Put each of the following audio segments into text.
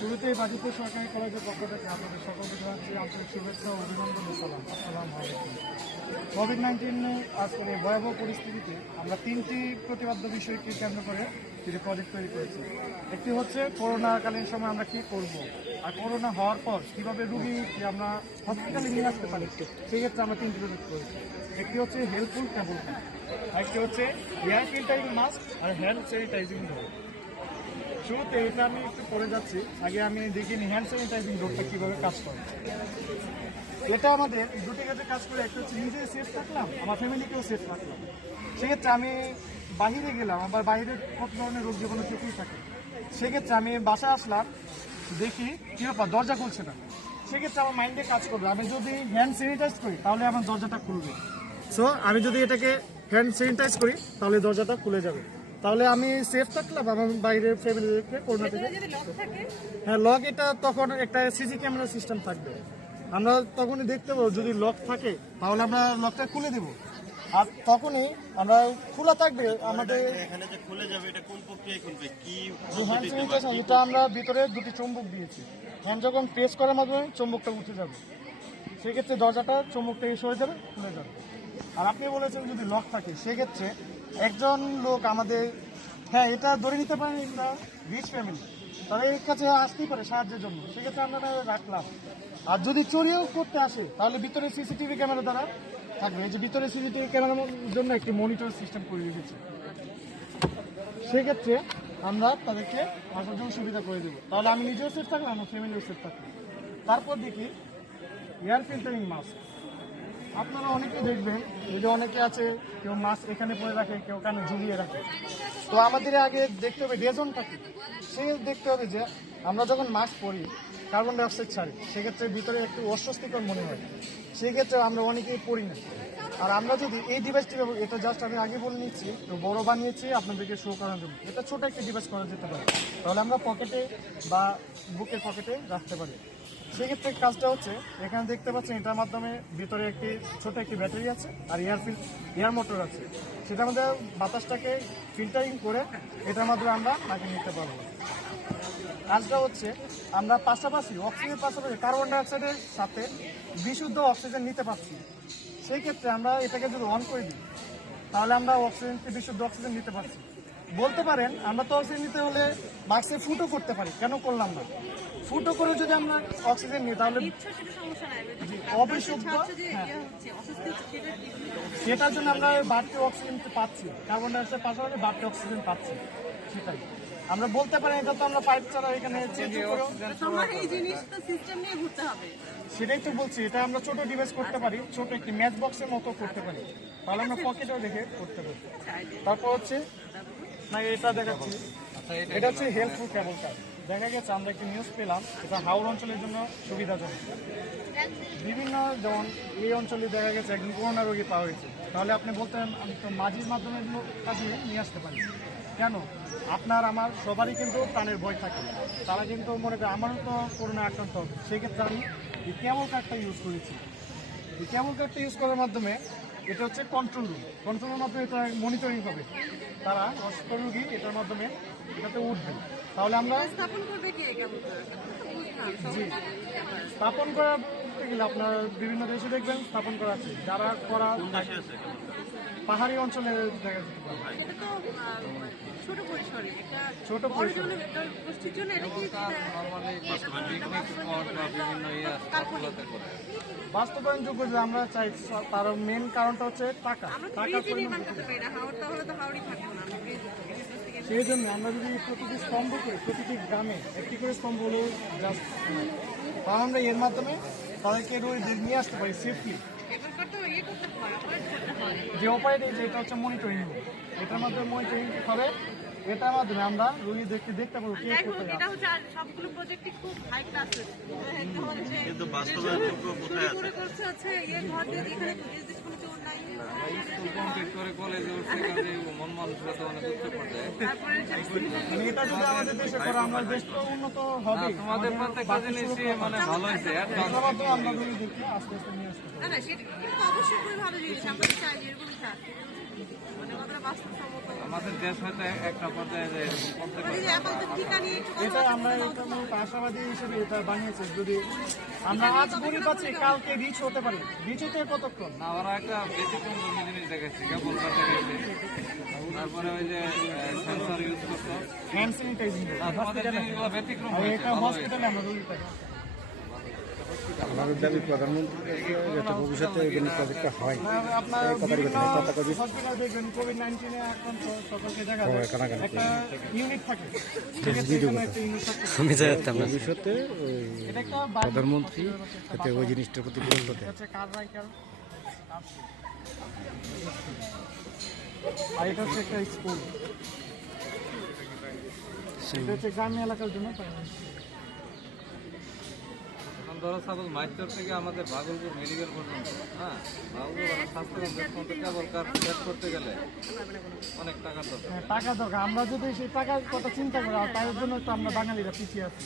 শুরুতেই বাজিতপুর সরকারি কলেজের পক্ষ থেকে আপনাদের সকলকে জানাচ্ছি আন্তরিক শুভেচ্ছা ও অভিনন্দন ও সালাম। আসসালামু আলাইকুম। কোভিড-19 আজকের ভয়াবহ পরিস্থিতিতে আমরা তিনটি প্রতিপাদ্য বিষয়কে কেন্দ্র করে কিছু প্রজেক্ট তৈরি করেছি। একটি হচ্ছে করোনাকালীন সময় আমরা কী করব, আর করোনা হওয়ার পর কীভাবে রুগীকে আমরা হসপিটালে নিয়ে আসতে পারি, সেই ক্ষেত্রে আমরা তিনটি প্রজেক্ট করেছি। একটি হচ্ছে হেল্পফুল কেবল ফ্যান, আরেকটি হচ্ছে এয়ার ফিল্টারিং মাস্ক, আর হ্যান্ড স্যানিটাইজিং ডোর। শুরুতে এটা আমি একটু করে যাচ্ছি, আগে আমি দেখিনি হ্যান্ড স্যানিটাইজিং ডোরটা কীভাবে কাজ করে। এটা আমাদের দুটি কাজে কাজ করে, একটা হচ্ছে নিজে সেফ থাকলাম, আমার ফ্যামিলিকেও সেফ রাখলাম। সেক্ষেত্রে আমি বাহিরে গেলাম, আবার বাইরে কত ধরনের রোগ জীবাণু থেকেই থাকে। সেক্ষেত্রে আমি বাসায় আসলাম, দেখি কী ব্যাপার দরজা খুলছে না। সেক্ষেত্রে আমার মাইন্ডে কাজ করবে, আমি যদি হ্যান্ড স্যানিটাইজ করি তাহলে আমার দরজাটা খুলবে। সো আমি যদি এটাকে হ্যান্ড স্যানিটাইজ করি তাহলে দরজাটা খুলে যাবে, তাহলে আমি সেফ থাকলাম, আমার বাইরের ফ্যামিলিকে করোনা থেকে। হ্যাঁ, লক এটা তখন একটা সিসি ক্যামেরা সিস্টেম থাকবে, আমরা তখনই দেখতে পাবো। যদি লক থাকে তাহলে আমরা লকটা খুলে দেব, আর তখনই আমরা খোলা থাকবে আমাদের। এখানে যে খুলে যাবে এটা কোন প্রক্রিয়ায় খুলবে, কি হ্যান্ড স্যানিটাইজার এটা আমরা ভিতরে দুটি চুম্বক দিয়েছি, হ্যান্ড যখন প্রেস করার মাধ্যমে চুম্বকটা উঠে যাবে, সেক্ষেত্রে দরজাটা চুম্বকটা এসে হয়ে যাবে, খুলে যাবে। আর আপনি বলেছেন যদি লক থাকে, সেক্ষেত্রে একজন লোক আমাদের, হ্যাঁ এটা ধরে নিতে পারেন আমরা রিচ ফ্যামিলি, তারা এর কাছে আসতেই পারে সাহায্যের জন্য, সেক্ষেত্রে আমরা রাখলাম। আর যদি চুরিও করতে আসে তাহলে ভিতরে সিসিটিভি ক্যামেরা দ্বারা থাকবে। এই যে ভিতরে সিসিটিভি ক্যামেরার জন্য একটি মনিটর সিস্টেম করে রেখেছি, সেক্ষেত্রে আমরা তাদেরকে আসার জন্য সুবিধা করে দেবো, তাহলে আমি নিজেও সেফ থাকলাম, আমার ফ্যামিলিও সেফ থাকলাম। তারপর দেখি এয়ার ফিল্টারিং মাস্ক। আপনারা অনেকে দেখবেন যদি অনেকে আছে কেউ মাস্ক এখানে পরে রাখে, কেউ কানে ঝুলিয়ে রাখে। তো আমাদের আগে দেখতে হবে রেজনটা কি, সে দেখতে হবে যে আমরা যখন মাস্ক পরি কার্বন ডাইঅক্সাইড ছাড়ি, সেক্ষেত্রে ভিতরে একটু অস্বস্তিকর মনে হয়, সেক্ষেত্রে আমরা অনেকেই পড়ি না। আর আমরা যদি এই ডিভাইসটি, এটা জাস্ট আমি আগে বলে নিচ্ছি, তো বড় বানিয়েছি আপনাদেরকে শো করার জন্য। এটা ছোট একটা ডিভাইস করা যেতে পারে, তাহলে আমরা পকেটে বা বুকের পকেটে রাখতে পারি। সেক্ষেত্রে কাজটা হচ্ছে এখানে দেখতে পাচ্ছেন, এটার মাধ্যমে ভিতরে একটি ছোট একটি ব্যাটারি আছে, আর এয়ার মোটর আছে, সেটার মধ্যে বাতাসটাকে ফিল্টারিং করে এটার মাধ্যমে আমরা লাগিয়ে নিতে পারবো। কাজটা হচ্ছে আমরা পাশাপাশি অক্সিজেনের পাশাপাশি কার্বন ডাইঅক্সাইডের সাথে বিশুদ্ধ অক্সিজেন নিতে পারছি। সেই ক্ষেত্রে আমরা এটাকে যদি অন করে দিই তাহলে আমরা অক্সিজেনকে বিশুদ্ধ অক্সিজেন নিতে পারছি। বলতে পারেন আমরা তো অক্সিজেন নিতে হলে মাস্কে ফুটও করতে পারি, কেন করলাম না? ফুটো করে যদি আমরা অক্সিজেন নিই তাহলে অবিশুদ্ধ, সেটার জন্য আমরা বাড়তি অক্সিজেন পাচ্ছি, কার্বন ডাইঅক্সাইড পাশাপাশি বাড়তি অক্সিজেন পাচ্ছি। সেটাই আমরা বলতে পারি, এটা তো আমরা পাইপ ছাড়া এখানে সেটাই তো বলছি, এটা আমরা ছোট ডিভাইস করতে পারি, ছোট একটি ম্যাচ বক্সের মতো করতে পারি, তাহলে আমরা পকেটেও রেখে করতে পারি। তারপর হচ্ছে না এটা দেখাচ্ছি, এটা হচ্ছে হেল্পফুল কেবল কার। দেখা গেছে আমরা একটি নিউজ পেলাম, এটা হাওড় অঞ্চলের জন্য সুবিধাজনক। বিভিন্ন যেমন এই অঞ্চলে দেখা গেছে একজন করোনা রোগী পাওয়া হয়েছে, তাহলে আপনি বলতেন আমি তো মাঝির মাধ্যমে কাজে নিয়ে আসতে পারি। কেন? আপনার আমার সবারই কিন্তু প্রাণের ভয় থাকে, তারা কিন্তু মনে করে আমারও তো করোনা আক্রান্ত হবে। সেক্ষেত্রে আমি এই কেবল কার্ডটা ইউজ করেছি। এই কেবল কার্ডটা ইউজ করার মাধ্যমে এটা হচ্ছে কন্ট্রোল রুম, কন্ট্রোলের মাধ্যমে এটা মনিটরিং হবে, তারা অসুস্থ রোগী এটার মাধ্যমে এটাতে উঠবে। তাহলে আমরা জি স্থাপন করা গেলে আপনার বিভিন্ন দেশে দেখবেন স্থাপন করা আছে, যারা করা পাহাড়ি অঞ্চলে দেখা যেতে পারে। ছোট পরিসরে বাস্তবায়নযোগ্য যে আমরা চাই, তার মেন কারণটা হচ্ছে টাকা। সেই জন্য আমরা যদি প্রতিটি স্তম্ভ করে প্রতিটি গ্রামে একটি করে স্তম্ভ হলেও জাস্ট, তাহলে আমরা এর মাধ্যমে তাদেরকে নিয়ে আসতে পারি সেফলি। যে উপায়টা যেটা হচ্ছে মনিটরিং, এটার মাধ্যমে মনিটরিং হবে, এটার মাধ্যমে আমরা রোগী দেখতে পাবো কে কোথায় আছে। সবগুলো প্রজেক্টই খুব হাই ক্লাসের, কিন্তু বাস্তবায়নযোগ্য কোথায় আছে? এটা যদি আমাদের দেশে করে আমরা দেশ তো উন্নত হবে। তোমাদের প্রত্যেকটা জিনিসই মানে ভালো হয়েছে, আমরা রোগী দেখি আস্তে আস্তে নিয়ে আসতে পারি। অবশ্যই খুবই ভালো জিনিস, আমরা চাই এরকমই থাক। মানে কতটা বাস্তবসম্মত? আমাদের দেশ হয়তো একটা পর্যায়ে যে এরকম করতে মানে পারে। যে আপাতত টিকা নিয়ে একটু কথা এটা বলতে আমরা চাও এটা তো? মূলত আশাবাদী হিসেবে এটা বানিয়েছে, যদি আমরা আজ গরিব আছি কালকে রিচ হতে পারি। রিচ হতে কতক্ষণ? না, ওরা একটা ব্যতিক্রম ধর্মী জিনিস দেখাচ্ছে, কেবল দেখাচ্ছে। তারপরে ওই যে সেন্সর ইউজ করতো, হ্যান্ড স্যানিটাইজিং। আমাদের জিনিসগুলো ব্যতিক্রম আর হয়েছে, এটা ভালো হয়েছে। হসপিটালে আমরা রোগী পাই। আমাদের দাবি প্রধানমন্ত্রী যাতে ভবিষ্যতে এই প্রজেক্টটা হয়। আপনার বিভিন্ন হসপিটাল দেখবেন কোভিড-19 আক্রান্ত সকলকে দেখা যায় একটা ইউনিট থাকে, ঠিক আছে, এখানে একটা ইউনিট থাকে। ভবিষ্যতে ওই এটা একটা বাড়ি। প্রধানমন্ত্রী যাতে ওই জিনিসটার প্রতি গুরুত্ব এটা দেয়। হচ্ছে কার রাইকার। আর এটা হচ্ছে একটা স্কুল। এটা হচ্ছে গ্রাম্য এলাকার জন্য প্রাইমারি। এখন ধরো সাপোজ মাইচর থেকে আমাদের ভাগলপুর মেডিকেল পর্যন্ত, হ্যাঁ, ভাগলপুর স্বাস্থ্য কেন্দ্র কেবল কার সেট করতে গেলে অনেক টাকার দরকার। হ্যাঁ, টাকা দরকার। আমরা যদি সেই টাকার কথা চিন্তা করি, আর তার জন্য তো আমরা বাঙালিরা পিছিয়ে আছি।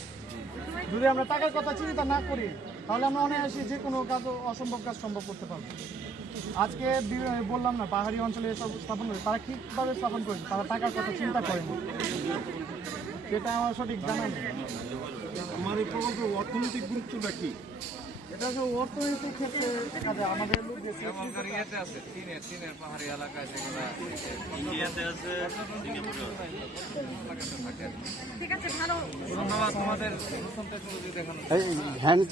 যদি আমরা টাকার কথা চিন্তা না করি তাহলে আমরা অনায়াসে যে কোনো কাজ, অসম্ভব কাজ সম্ভব করতে পারবো। আজকে বললাম না, পাহাড়ি অঞ্চলে এসব স্থাপন করে, তারা কীভাবে স্থাপন করেছে? তারা টাকার কথা চিন্তা করেনি, সেটা আমার সঠিক জানা নেই। আমার এই প্রকল্পের অর্থনৈতিক গুরুত্বটা কি? এটা হচ্ছে অর্থনৈতিক ক্ষেত্রে কাজে আমাদের লোক যে কেবলকার ইয়েতে আছে, চীনের পাহাড়ি এলাকায় যেগুলো ইন্ডিয়াতে আছে, সিঙ্গাপুরে আছে। ঠিক আছে, ভালো। ধন্যবাদ তোমাদের নতুন টেকনোলজি দেখানো। হ্যান্ড